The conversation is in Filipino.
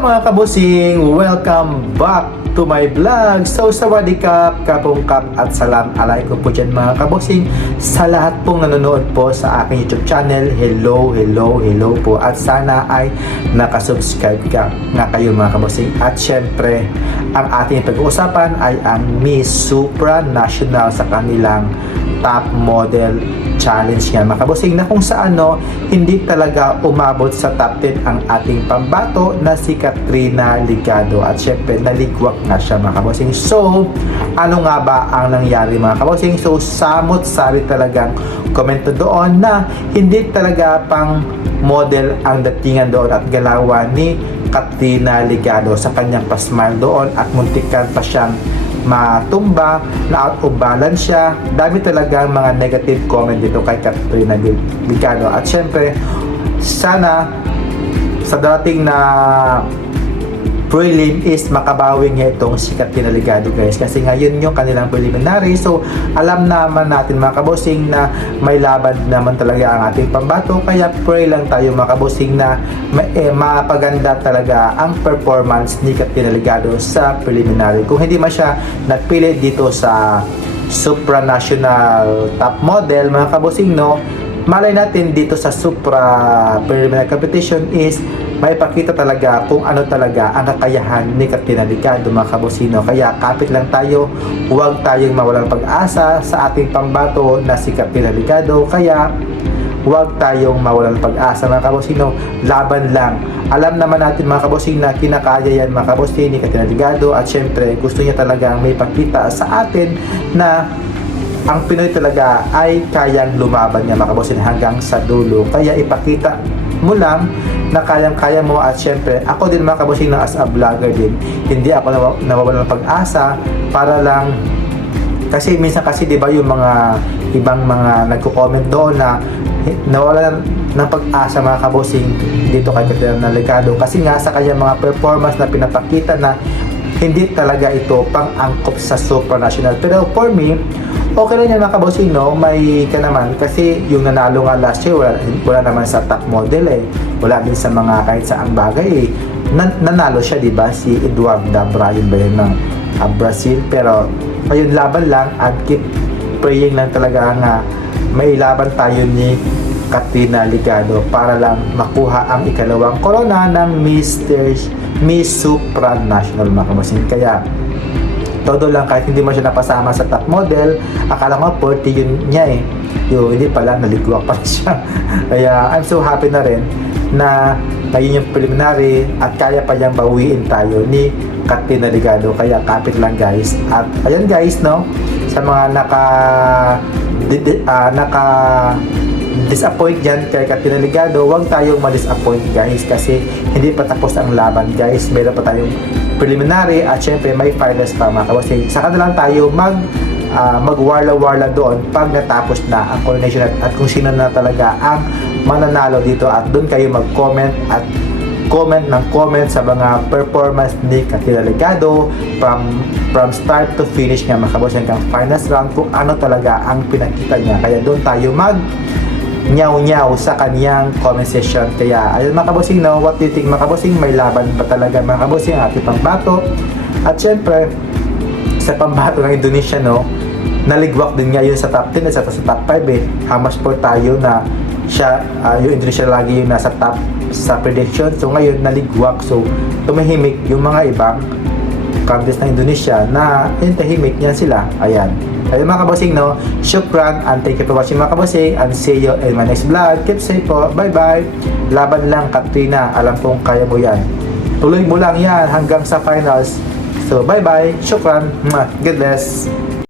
mga kabusing! Welcome back to my vlog! So, sawadikap, kapungkap at salam alaikum po dyan mga kabusing sa lahat pong nanonood po sa aking YouTube channel. Hello po at sana ay nakasubscribe ka nga kayo mga kabusing. At syempre, ang ating pag-uusapan ay ang Miss Supranational sa kanilang top model challenge nga mga kabusing, na kung saan hindi talaga umabot sa top 10 ang ating pambato na si Katrina Ligado, at syempre naligwak na siya mga kabusing. So ano nga ba ang nangyari mga kabusing? So samot-sari talagang komento doon na hindi talaga pang model ang datingan doon at galawan ni Katrina Ligado sa kanyang pasmile doon, at muntikan pa siyang matumba, na out of balance siya. Dami talaga mga negative comment dito kay Katrina Ligado, at syempre sana sa darating na prelim is makabawi niya itong si Katrina Ligado guys, kasi ngayon yung kanilang preliminary. So alam naman natin mga kabosing na may laban naman talaga ang ating pambato, kaya pray lang tayo mga kabosing na mapaganda talaga ang performance ni Katrina Ligado sa preliminary. Kung hindi man siya nagpili dito sa supranational top model mga kabosing, malay natin dito sa supra preliminary competition is may pakita talaga kung ano talaga ang kakayahan ni Katrina Ligado mga kabosino. Kaya kapit lang tayo, huwag tayong mawalang pag-asa sa ating pambato na si Katrina Ligado. Kaya huwag tayong mawalang pag-asa mga kabosino, laban lang. Alam naman natin mga kabosino na kinakaya yan mga kabosino ni Katrina Ligado, at syempre gusto niya talagang may pakita sa atin na ang Pinoy talaga ay kayang lumaban niya mga kabosino hanggang sa dulo. Kaya ipakita mo lang na kayang-kaya mo, at syempre ako din mga kabosing na as a vlogger din, hindi ako nawawalan ng pag-asa para lang, kasi minsan kasi di ba yung mga ibang mga nagko-comment doon na nawawalan ng pag-asa mga kabosing dito kay Katrina Ligado, kasi nga sa kanyang mga performance na pinapakita na hindi talaga ito pang-angkop sa supranational. Pero for me, okay lang yan mga kabosing, may ka naman, kasi yung nanalo nga last year wala naman sa top model wala din sa mga kahit saang bagay nanalo siya, di ba, si Eduarda Bryan ba yun ng Brazil. Pero ayun, laban lang at keep praying lang talaga nga may laban tayo ni Katrina Ligado para lang makuha ang ikalawang corona ng Miss Supranational mga kabosing. Kaya todo lang, kahit hindi mo siya napasama sa top model, akala ko 40 yun niya hindi pala, naligwak pa siya. Kaya I'm so happy na rin na ngayon yung preliminary at kaya pa niyang bawiin tayo ni Katrina Ligado. Kaya kapit lang guys. At ayun guys, sa mga disappoint dyan kay Katrina Ligado, huwag tayong ma-disappoint guys, kasi hindi pa tapos ang laban guys. Meron pa tayong preliminary at syempre may finals pa mga kabosing. Saka na lang tayo magwarla-warla doon pag natapos na ang coronation at kung sino na talaga ang mananalo dito, at doon kayo mag-comment at comment sa mga performance ni Katrina Ligado from start to finish nga mga kabosing, hanggang finals round, kung ano talaga ang pinakita niya. Kaya doon tayo nyaw sa kaniyang comment section. Kaya ayun mga kabosing, what do you think mga kabosing? May laban pa talaga mga kabosing ang ating pambato. At syempre sa pambato ng Indonesia, naligwak din ngayon sa top 10 at sa top 5 hamas po tayo na siya, yung Indonesia lagi yung nasa top sa prediction. So ngayon naligwak, so tumahimik yung mga ibang countries ng Indonesia na yung tahimik niyan sila. Ayun mga kabosing, syukran and thank you for watching mga kabosing, and see you in my next vlog. Keep safe po, bye bye. Laban lang Katrina, alam kong kaya mo yan, tuloy mo lang yan hanggang sa finals. So bye bye, syukran, God bless.